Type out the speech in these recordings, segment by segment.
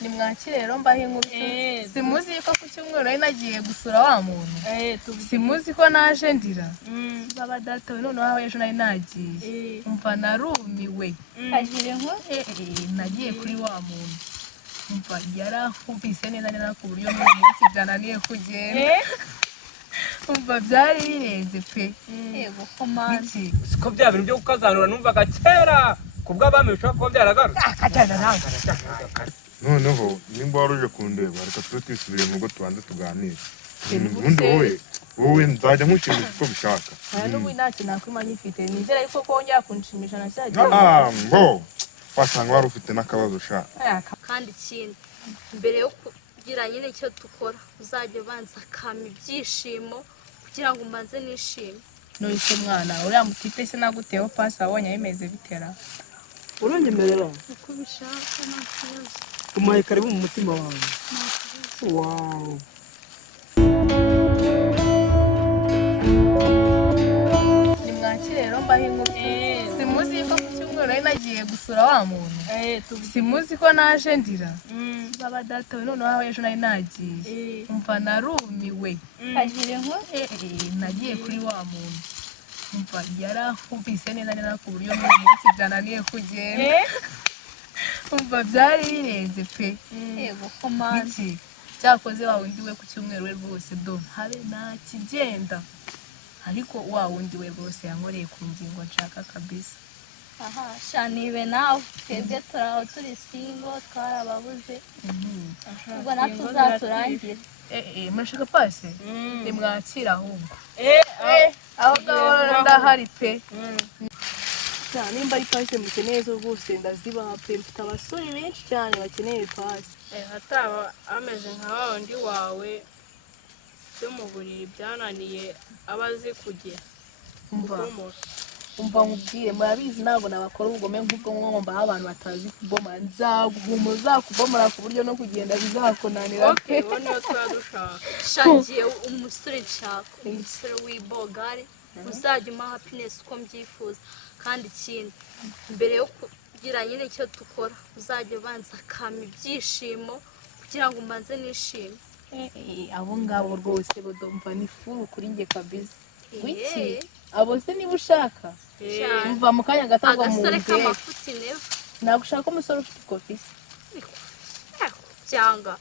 ni mwakire rero mbahe inkuru simuzi ko ku cyumweru nari nagiye gusura wa muntu simuzi ko naje ndira baba data we noneho aho ejo nari nagiye umva narumiwe agire nko nagiye kuri wa muntu umva yarakubise neza neza ku buryo n'uyu munsi byananiye kugenda umva byari birenze pe yego komanda siko bya bintu byo gukazanura numvaga kera kubw'abami bishobora kuba byaragarutse noneho nimba wari uje kundeba reka tube twisubire mu rugo tubanze tuganire ubundi wowe nzajya nkushimisha uko bishaka n'ubu nta kintu nakwima ngifite nizera ariko ko wongera kunshimisha na cya gihe ngo wasanga wari ufite n'akabazo ushaka kandi ikindi mbere yo kugira nyine icyo dukora uzajya ubanza akama ibyishimo kugira ngo mbanze nishime none mwana uriya mutipe se naguteho pasi abonye bimeze bitera uranyemerera uko bishaka nta kibazo umaye karibu mu mutima wawe wawu ni mwakire rero mbahe inkuru simuzi ko ku cyumweru nari nagiye gusura wa muntu simuzi ko naje ndira baba data we noneho aho ejo nari nagiye umva narumiwe agire nko nagiye kuri wa muntu umva yarakubise neza neza ku buryo n'uyu munsi byananiye kugenda umva byari birenze pe yego komanda cyakoze wa wundi we ku cyumweru we rwose do habe ntakigenda ariko wa wundi we rwose yankoreye ku ngingo nshaka kabisa aha shanibe nawe twebwe turaho turi singo twarababuze ubwo natwe uzaturangira murashaka pase ni mwakira ahubwo aho ngaho ndahari pe nimba ari pase mukeneye zo rwose ndazibaha pe mfite abasore benshi cyane bakeneye pase hataba ameze nka wa wundi wawe byo mu buriri byananiye aba azi kugira umva nkubwire murabizi ntabwo nabakora ubugome nk'ubwo mwumva abantu batazi kubomora nzakubomora ku buryo no kugenda bizakunanira pe niyo tuba dushaka shangiye umusore nshaka umusore w'ibogare uzajya umuha happiness uko mbyifuza kandi ikindi mbere yo kugira nyine icyo dukora uzajya ubanza akama ibyishimo kugira ngo mbanze nishime abo ngabo rwose badomva ni furu kuri njye kabisa wiki abo se niba ushaka umva mu kanya gato ngo agasore k'amafuti neva ntabwo ushaka umusore ufite ikofisi cyangwa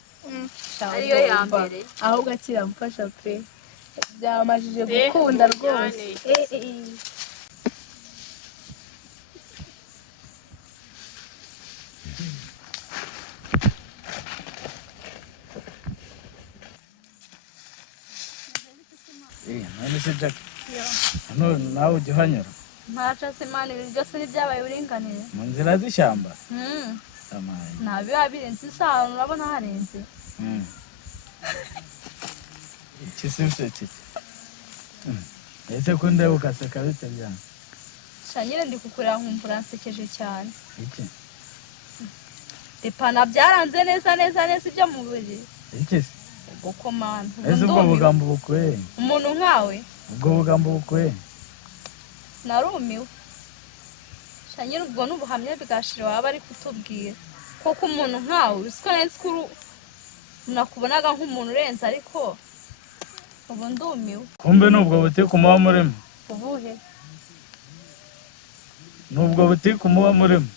ariyo ya mbere ahubwo akiramufasha pe byamajije gukunda rwose none se Jack hano nawe ujya uhanyura ntaca se mani ibintu byose ntibyabaye uburinganire mu nzira z'ishyamba nta biba birenze isano urabona harenze iki se usetse ese ko ndeba ugaseka bitaryana shanyire ndi kukureba nkumva uransekeje cyane iki ipana byaranze neza ibyo mu buriri iki se ubwo komanda ese ubwo bugambo bukweye umuntu nkawe ubwo bugambo bukweye narumiwe shanyire ubwo n'ubuhamya bwashira waba ari kutubwira kuko umuntu nkawe usiko neza kuri nakubonaga nk'umuntu urenze ariko ubu ndumiwe kumbe nubwo butike umuba murimo ubuhe nubwo butike umuba murimo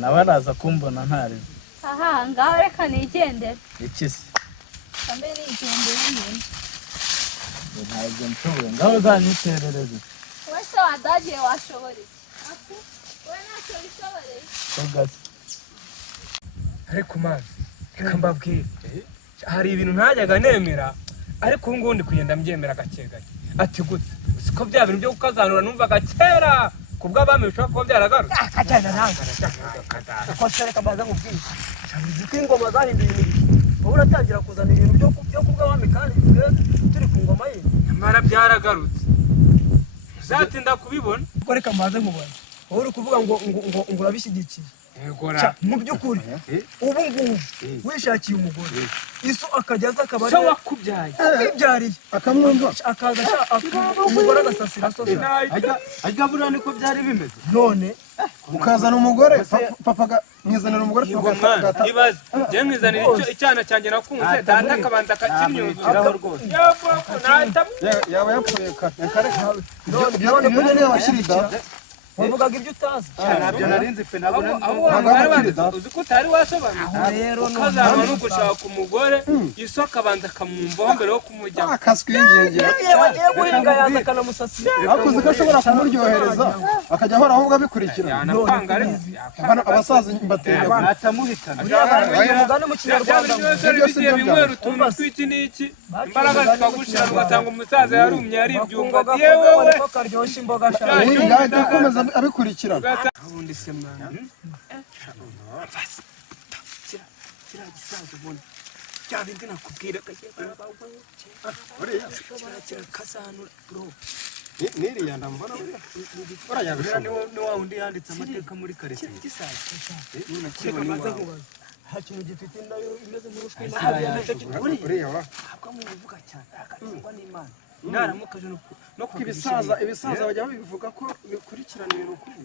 nawe araza kumbona ntari aha ngaho reka nigendere iki se kambe nigendere nyine ntabwo nshoboye ngaho uzanyiterereze wese wadagiye washobora iki we ntacyo bishoboreye tugase ariko mani reka mbabwire hari ibintu ntajyaga nemera ariko ubu ngubu ndi kugenda mbyemera gake gake ati gute siko bya bintu byo gukazanura numvaga kera kubw'abami bishobora kuba byaragarutse ko reka mbaza nkubwire uzi ko ingoma zahinduye imirishyo wowe uratangira kuzana ibintu byo kubw'abami kandi turi ku ngoma ye nyamara byaragarutse uzatinda kubibona ko reka mbaze nkubona wowe uri kuvuga ngo urabishyigikiye mu by'ukuri ubu ngubu wishakiye umugore iso akajya aza akaba so wakubyaye akwibyariye akamwumva akaza umugore agasasira so ajya buriya niko byari bimeze none ukazana umugore papa mwizanira umugore Yego mwana ibaze je mwizanira icyana cyanjye nakunze data akabanza akakimyuzuraho rwose yaba yapfuye kare none muri niyo bashirida wavugaga ibyo utazi ntabyo narinzi pe nabona uzi ko utari wasobanura rero ukazaba no gushaka umugore Yesu akabanza akamwumvaho mbere yo kumujyaho akaswingengera yewe guhinga yaza akanamusasira akuzi ko ashobora kumuryohereza akajya ahora ahubwo abikurikirana yanapanga ariko abasaza mbatera atamuhitana umugani mu kinyarwanda byose bigiye binywera utuntu tw'iki n'iki imbaraga zikagushira ugasanga umusaza yarumye yaribyumva yewe we ko karyoshya imboga shaka yahita akomeza abikurikirana ubundi se mwana kiriya gisaza ubona cya bindi nakubwira kirakazanura bro n'iriya ndambona uriya ni wa wundi yanditse amateka muri karitsiye nta kintu gifite indayo imeze nk'urushwi uriya wa ntabwo muvuga cyane akatsindwa n'Imana naramuka no ibisaza bajya babivuga ko bikurikirana ibintu kuri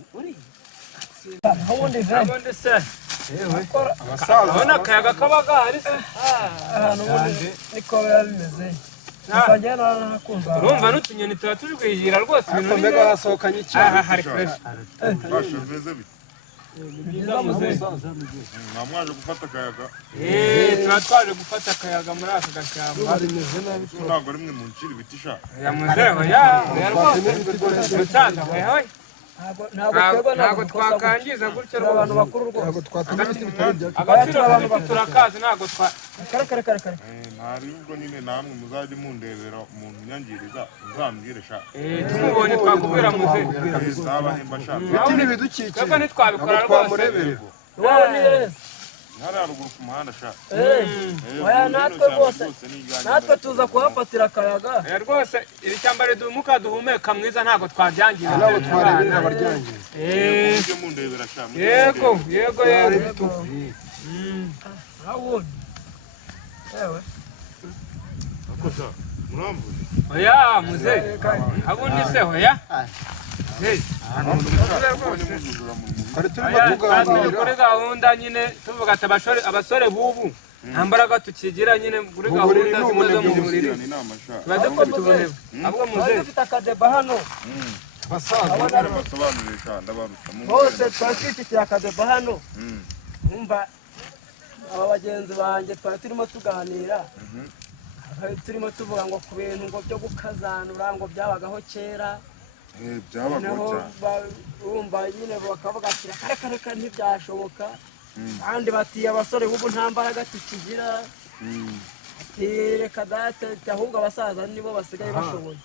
ubundi se abasaza urabona akayaga kaba gahari se ahantu ubundi niko biba bimeze gusa njyewe narakunze urumva n'utunyoni tuba turi kwigira rwose ibintu mbega hasohokanye icyaha hari fresh bashe bimeze bite byiza muzehe mwamwaje gufata akayaga tuba twaje gufata akayaga muri aka gashyamba ntabwo ari mwe mu nciri biti sha ya muzehe ya rwose musaza we hoye ntabwo twakangiza gutyo abantu bakuru rwose agaciro k'ibiti turakazi ntabwo kare ntari ubwo nyine namwe muzajye mundebera umuntu unyangiriza muzambwire sha tumubonye twakubwira muzehe zabahemba sha ibiti n'ibidukikije twebwe ntitwabikora rwose wowe ni heza hariya ruguru ku muhanda sha oya natwe rwose natwe tuza kuhafatira akayaga rwose iri shyamba ridumuka duhumeka mwiza ntabwo twabyangiza nabo twarebera abaryangiza mujye mundebera sha yego rawundi yewe akoza murambuye oya muzehe abundi se oya kare turimo tuganira kuri gahunda nyine tuvuga ati abasore b'ubu nta mbaraga tukigira nyine kuri gahunda zimwe zo mu buriri inama sha tuba dufite ubunebwe ahubwo muzehe dufite akadeba hano abasaza basobanurire sha ndabaruta bose twari twifitiye akadeba hano numva aba bagenzi banjye twari turimo tuganira turimo tuvuga ngo ku bintu ngo byo gukazanura ngo byabagaho kera byabagaho urumva nyine bakavuga ati reka ntibyashoboka kandi bati abasore b'ubu nta mbaraga tukigira ati reka data ahubwo abasaza nibo basigaye bashoboye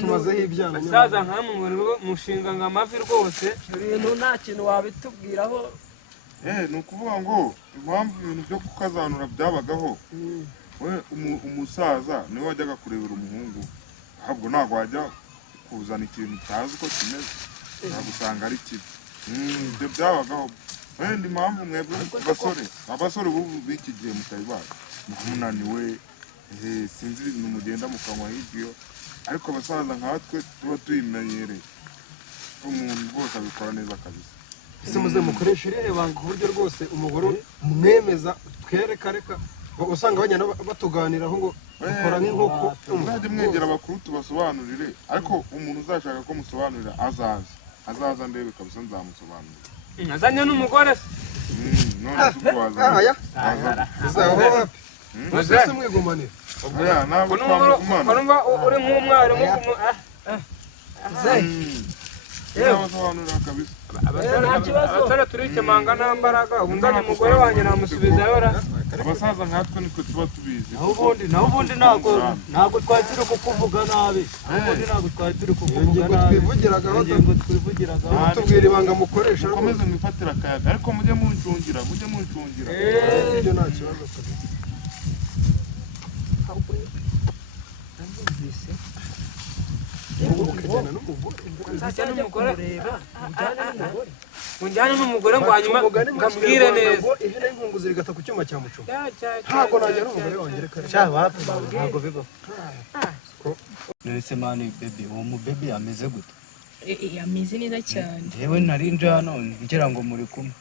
tumazeho ibyana abasaza nkamwe ngo mushinga ngo amavi rwose ibintu nta kintu wabitubwiraho ni ukuvuga ngo impamvu ibintu byo kukazanura byabagaho we umusaza niwe wajyaga kurebera umuhungu ahubwo ntabwo wajya kuzana ikintu utazi uko kimeze ntabwo usanga ari kibi ibyo byabagaho wenda impamvu mwebwe abasore b'ubu b'iki gihe mutabibaza munaniwe sinzi ibintu mugenda mukanywa hirya ariko abasaza nkatwe tuba tuyimenyereye umuntu rwose abikora neza kabisa ese muze mukoresha irihe banga ku buryo rwose umugore mwemeza twereka usanga bajyana batuganiraho ngo dukora nk'inkoko muzajye mwegera abakuru tubasobanurire ariko umuntu uzashaka ko musobanurira azaza ndebe kabisa nzamusobanurira azanye n'umugore se none se ubwo waza uzaba wapi muze mwegumanira ubwo ya ntabwo twamugumana uri nk'umwarimu yabasobanurira kabisa abasore turikemanga nta mbaraga ubu nzanye umugore wanjye namusubizayo abasaza nkatwe nitwe tuba tubizi naho ubundi ntabwo twari turi kukuvuga nabi ntabwo twari turi kukuvuga nabi twivugiragaho tubwira ibanga mukoresha mukomeze mwifatira akayaga ariko mujye muncungira ibyo nta kibazo unjyane n'umugore ngo hanyuma ngambwire neza ivi nayo inkunguzi rigata ku cyuma cya mucuma ntabwo najya n'umugore wanjye reka ntabwo bibaho nonese mani bebi uwo mubebi ameze gute ameze neza cyane yewe nari nje hano ngira ngo muri kumwe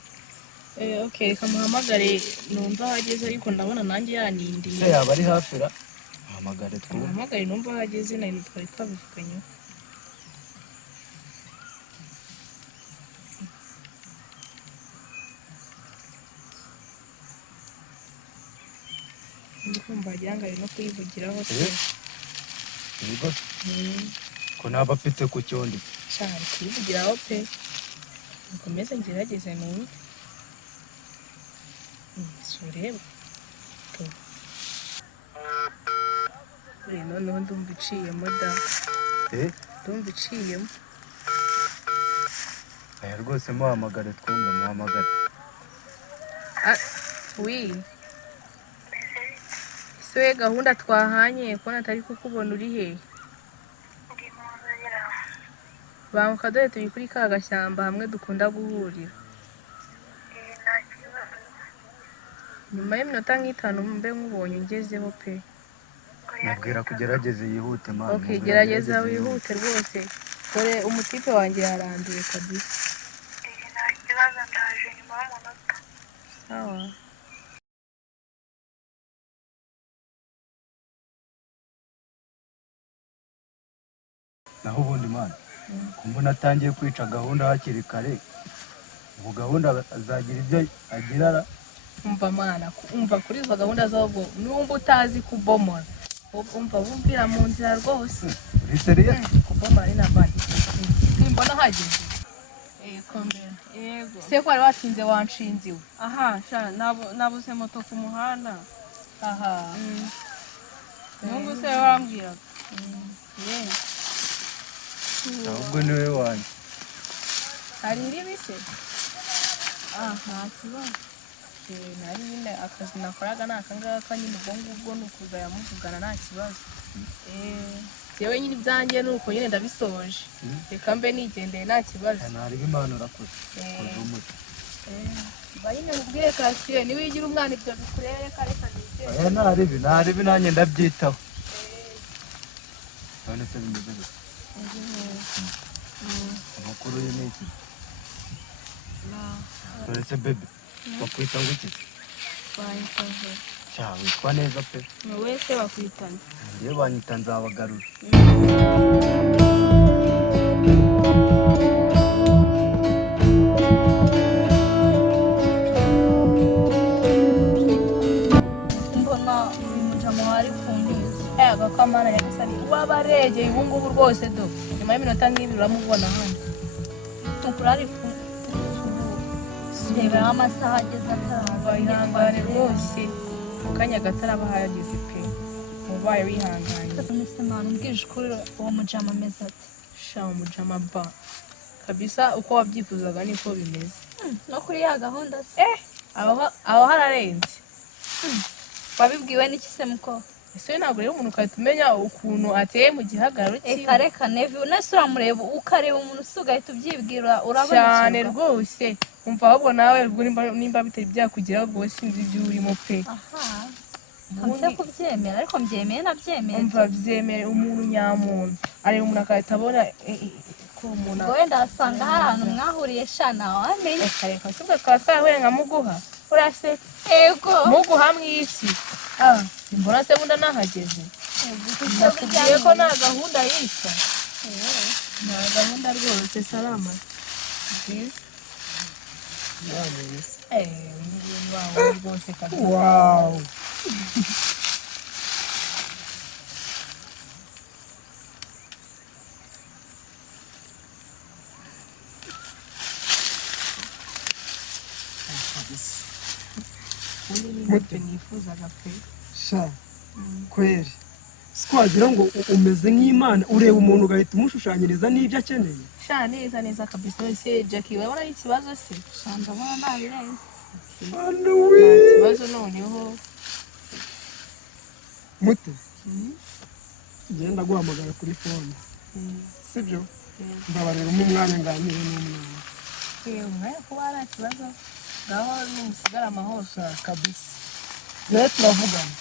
Okay, reka muhamagare numva aho ageze ariko ndabona nanjye yanindiye. Se yaba ari hafi ra hamagare twumve. Muhamagare numva aho ageze nayo twari twabivuganyeho. Ndi kumva wagira ngo ari no kuyivugiraho se. Yego. Ko naba afite ku cyondi. Cyari kuyivugiraho pe. Mukomeze ngerageze numve. Sureba. Noneho ndumva iciyemo da. Ndumva iciyemo. Aya rwose muhamagare twumve muhamagare. Oui. Se gahunda twahanye ko natari kukubona uri he? Banguka dore turi kuri ka gashyamba hamwe dukunda guhurira. Nyuma y'iminota nk'itanu mbe nkubonye ugezeho pe. Nabwira kugerageza yihute mama. Okay, gerageza wihute rwose. Dore umutipe wanjye yaranduye kabisa. Nta kibazo ndaje nyuma y'umunota. Sawa. Naho ubundi mana kumbona atangiye kwica gahunda hakiri kare ubu gahunda azagira ibyo agira. Umva mana, umva kuri izo gahunda z'ubwo numva utazi kubomora. Umva bumvira mu nzira rwose. Uri serious? Kubomora ni nabandi. Mbona hageze. Kombera. Yego. Se ko wari watinze wanshinziwe. Aha, sha nabuze moto ku muhanda. Aha. Mungu se wambwiraga. Ahubwo niwe wanjye. Hari iribi se? Nta kibazo. Nari nyine akazi nakoraga ni akangaka nyine ubwo ngubwo ni ukuza yamuvugana nta kibazo. Yewe nyine ibyanjye ni uko nyine ndabisoje. Reka mbe nigendeye nta kibazo. Ntarebe impano urakoze. Koze umuti. Bayine ubwire Kasiye niwe yigira umwana ibyo bikurere kare kageze. Ntarebe nanjye ndabyitaho. None se bimeze gute? Amakuru ye ni iki? None se bebe bakwita ngo iki? Bayitaje. Sha witwa neza pe. Wowe se bakwitana. Njye banyita Nzabagarura. Mbona uyu mujama wari kunyiza. Agakamana nyagasani wabaregeye ubu ngubu rwose do. Nyuma y'iminota nk'ibiri uramubona hano. Tukura ari ku Reba amasaha ageze ataraza. Ihangane rwose. Mukanya gataraba hageze pe. Mubaye wihanganye. Nise mwana umbwije ukuri uwo mujama ameze ati. Sha umujama ba. Kabisa uko wabyifuzaga niko bimeze. No kuri ya gahunda se. Aho hararenze. Wabibwiwe n'iki se muko? Ese ntabwo rero umuntu ukahita umenya ukuntu ateye mu gihagararo cyiwe. Reka nevi unese uramureba ukareba umuntu ugahita ubyibwira urabona cyane rwose. Umva ahubwo nawe nimba bitari byakugeraho ubwo sinzi ibyo urimo pe. Aha. Kamse kubyemera ariko mbyemeye nabyemeye. Umva byemere umuntu nyamuntu. Areba umuntu akahita abona ko umuntu wenda asanga hari ahantu mwahuriye shana wamenye. Reka sibwo twaba twahuye nka muguha. Urasetse. Ego. Muguha mw'isi. Mbona se bunda nahageze. Nakubwiye ko nta gahunda yitwa. Nta gahunda rwose salama. Rwose kabisa. Wow. Muti nifuzaga pe. Sha kweri siko wagira ngo umeze nk'Imana ureba umuntu ugahita umushushanyiriza n'ibyo akeneye. Sha neza kabisa wese Jackie urabona ari ikibazo se? Shanda bona nabirenze. Ikibazo noneho Muti genda guhamagara kuri phone sibyo ndabarira umwanya nganire n'umwana. Umwanya kuba ari ikibazo ngaho n'umusigara amahoro kabisa. Rero turavugana.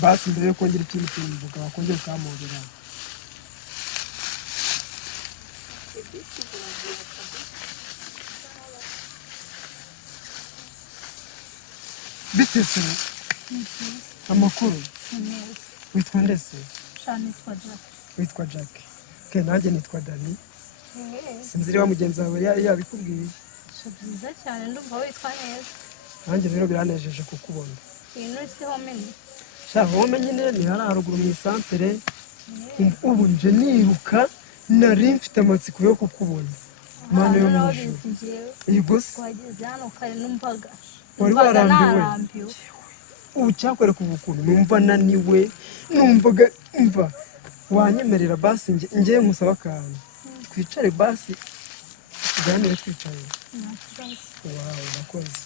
Basi mbere yo kongera ikindi kintu mvuga wakongera ukamubwira. bite se amakuru witwa ndese witwa Jack ke nanjye nitwa Dani sinziri wa mugenzi wawe yabikubwiye byiza cyane ndumva witwa neza nanjye rero biranejeje kukubona ibintu si homenye shaka homenye ni hari haruguru mu isantere ubu nje niruka nari mfite amatsiko yo kukubona Mana yo mwijuru yego se wageze hano kare numvaga wari warambiwe ubu cyakwere ku bukuntu numva naniwe numvaga mva wanyemerera basi ngiye nkusaba akantu twicare basi tuganire twicaye wawe urakoze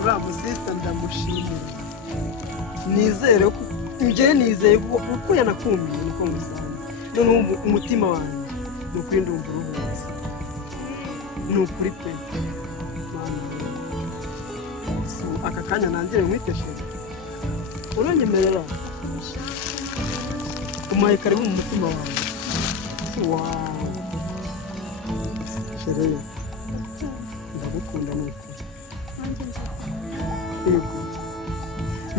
uriya musista ndamushimira nizere ko nizeye kuko yanakumbiye niko ngusanze noneho umutima wanjye ni ukuri ndumva uruhutse ni ukuri pe aka kanya nangire nkwitesheje uranyemerera umaye karibu mu mutima wanjye waaa shereye ndagukunda ni ukuri yego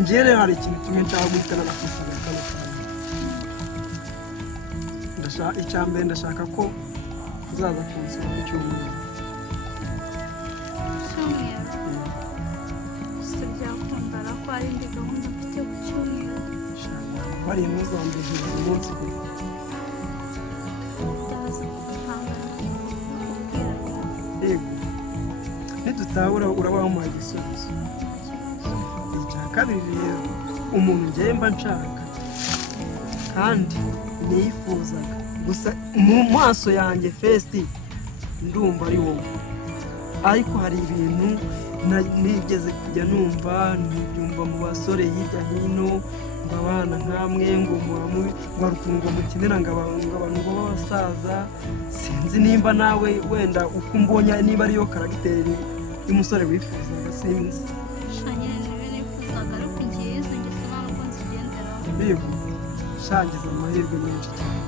njye rero hari ikintu kimwe nshaka guhitana nakwisabira kano kanya icya mbere ndashaka ko uzaza kunsura ku cyumweru gusa byakundana ko hari indi gahunda mfite ku cyumweru bariya ntuzambejere umunsi kuko ndaza kugutangana yego nidutaha uraba wamuhaye igisubizo icya kabiri rero umuntu ngewe mba nshaka kandi niyifuzaga gusa mu maso yanjye festi ndumva ari wowe ariko hari ibintu nigeze kujya numva ntibyumva mu basore hirya hino ngo abana nkamwe ngo ngo mukenera ngo abantu b'abasaza sinzi nimba nawe wenda uko umbonye niba ariyo karagiteri y'umusore wifuzaga sinzi shanyine niwe nifuzaga ariko ngiye izo ngeso nta n'ubwo nzigenderaho yego shangiza amahirwe menshi cyane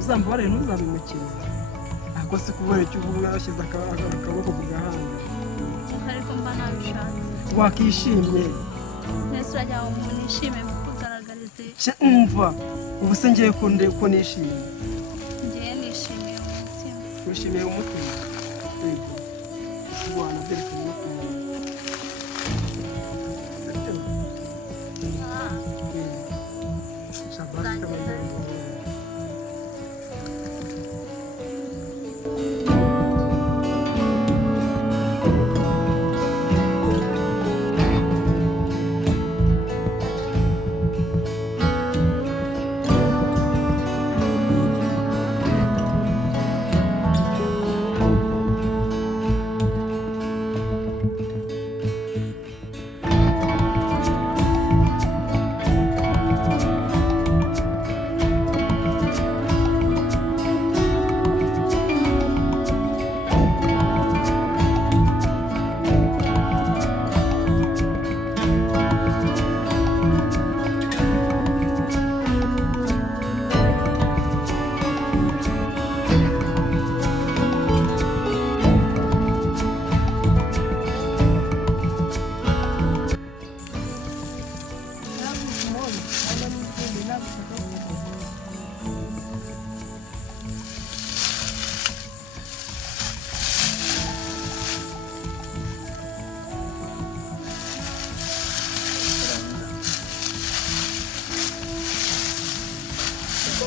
uzambabarire ntuzabimukire ariko si kubera icyo uvuga yashyize akaboko ku gahanga ariko mba nabishatse wakishimye mbese uragira ngo umuntu yishime kukugaragarize umva ubu se ngiye ko nishimye ngiye nishimiye mu mutima wishimiye umutima yego ubwana byerekanye umutima shabasi kabagenda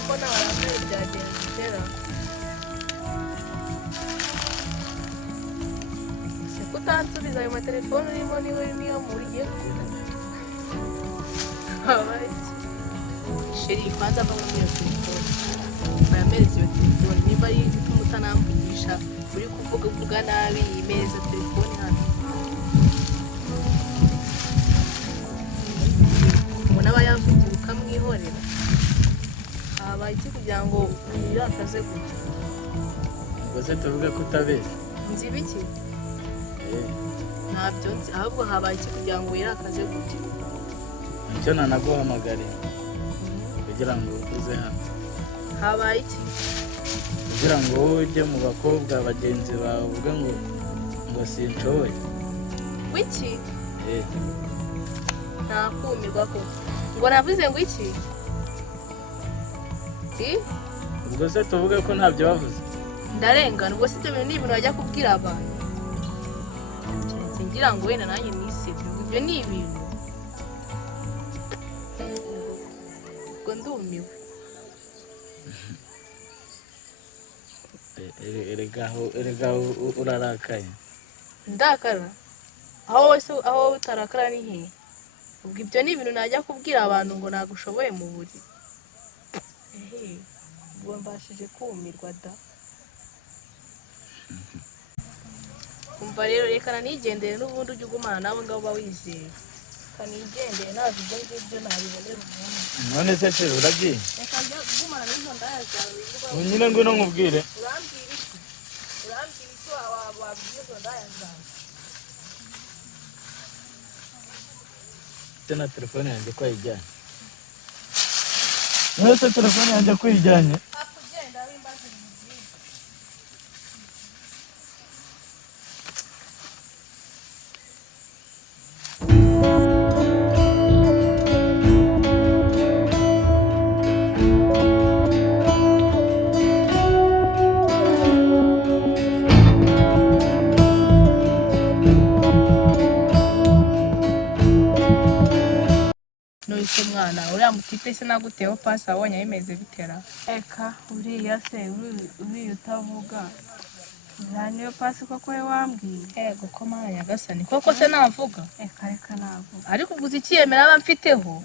mbona warambaye byagenze kera se kutansubiza ayo matelefone urimo niyo muriye habaye sheri kwanza ava muri iyo telefone bayamereza iyo telefone niba ari igituma utanamvugisha uri kuvuga nabi yimereza telefone hano umuntu aba yavugiye ukamwihorera habaye iki kugira ngo uyirakaze gutya ubwo se tuvuge ko utabeshya nzi biki ntabyo nzi ahubwo habaye iki kugira ngo wirakaze gutyo icyo nanaguhamagare kugira ngo uze hano habaye iki kugira ngo wowe ujye mu bakobwa bagenzi bawe uvuge ngo sinshoboye wiki eh nakumirwa ko ngo navuze ngo iki ubwo se tuvuge ko ntabyo bavuze ndarengana ubwo si ibyo bintu ni ibintu bajya kubwira abantu ngira ngo wenda nanjye nisebye ibyo ni ibintu ubwo ndumiwe erega urarakaye ndakara aho utarakara ni he ubwo ibyo ni ibintu najya kubwira abantu ngo nagushoboye mu buriri ubwo mbashije kumirwa da umva rero rekana nigendere n'ubundi ujye ugumana nabo ngabo uba wizeye kanigendere ntabwo ibyo ngibyo nabibonera umuntu none se cyo uragiye reka njya gumana n'izo ndaya zawe nyine ngwino nkubwire urambwira iki wabwira izo ndaya zawe na telefone yanjye ko ayijyanye nose telefone yanjye ko ayijyanye akugenda wimbaza umuzigo Noise mwana uriya mutipe se naguteho pasi abonye ayimeze bitera eka uriya se uriya utavuga nta niyo pasi koko we wambwiye ego ko mana nyagasani koko se navuga reka navuga ariko uguze ikiyemera aba mfiteho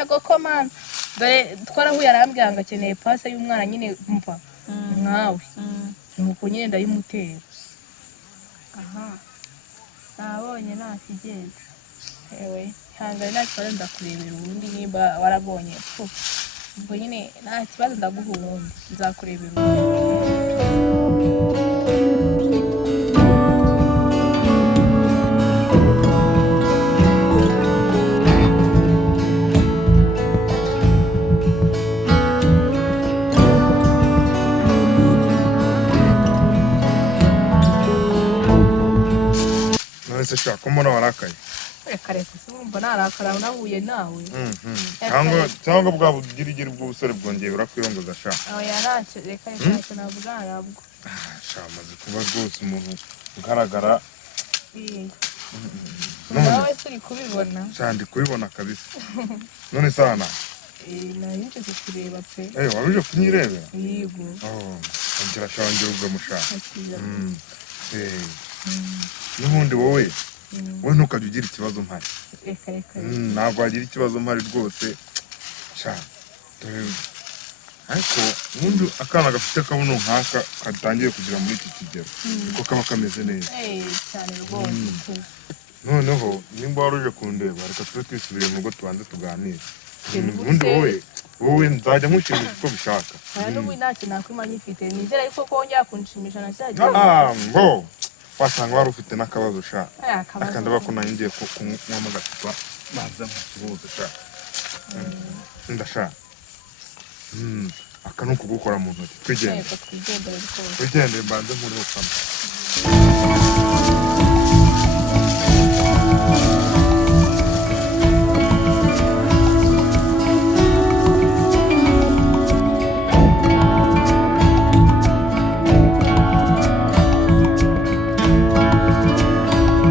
ego ko mana dore twarahuye arambwira ngo akeneye pasi y'umwana nyine mva nkawe nuko nyine ndayimutera aha nabonye nta kigenda ewe hangane nta kibazo ndakurebera ubundi nimba warabonye ubwo nyine nta kibazo ndaguha ubundi nzakurebera ubundi none se shaka mbona warakaye reka se wumva narakara nahuye nawe cyangwa bwa bugirigiri bw'ubusore bwongeye urakwiyongoza sha oya ntacyo reka ntacyo navuga ntabwo sha amaze kuba rwose umuntu ugaragara nawe se uri kubibona sha ndi kubibona kabisa none sana nari nje kureba pe wari uje kunyirebera yego ngira sha wongera ubwo mushaka n'ubundi wowe ntukajya ugira ikibazo mpari ntabwo wagira ikibazo mpari rwose sha ariko ubundi akana gafite akabuno nk'aka katangiye kugira muri iki kigero niko kaba kameze neza cyane rwose noneho nimba wari uje kundeba reka tube twisubire mu rugo tubanze tuganire ubundi wowe nzajya nkushimisha uko bishaka n'ubu ntacyo nakwima nyifite nizera yuko wongera kunshimisha na cya gihe wasanga wari ufite n'akabazo sha akandi bako nanjye ngiye kunywamo agacupa maze musuhuze sha ndasha aka ni ukugukora mu ntoki twigendere mbanze nkuriho kamwe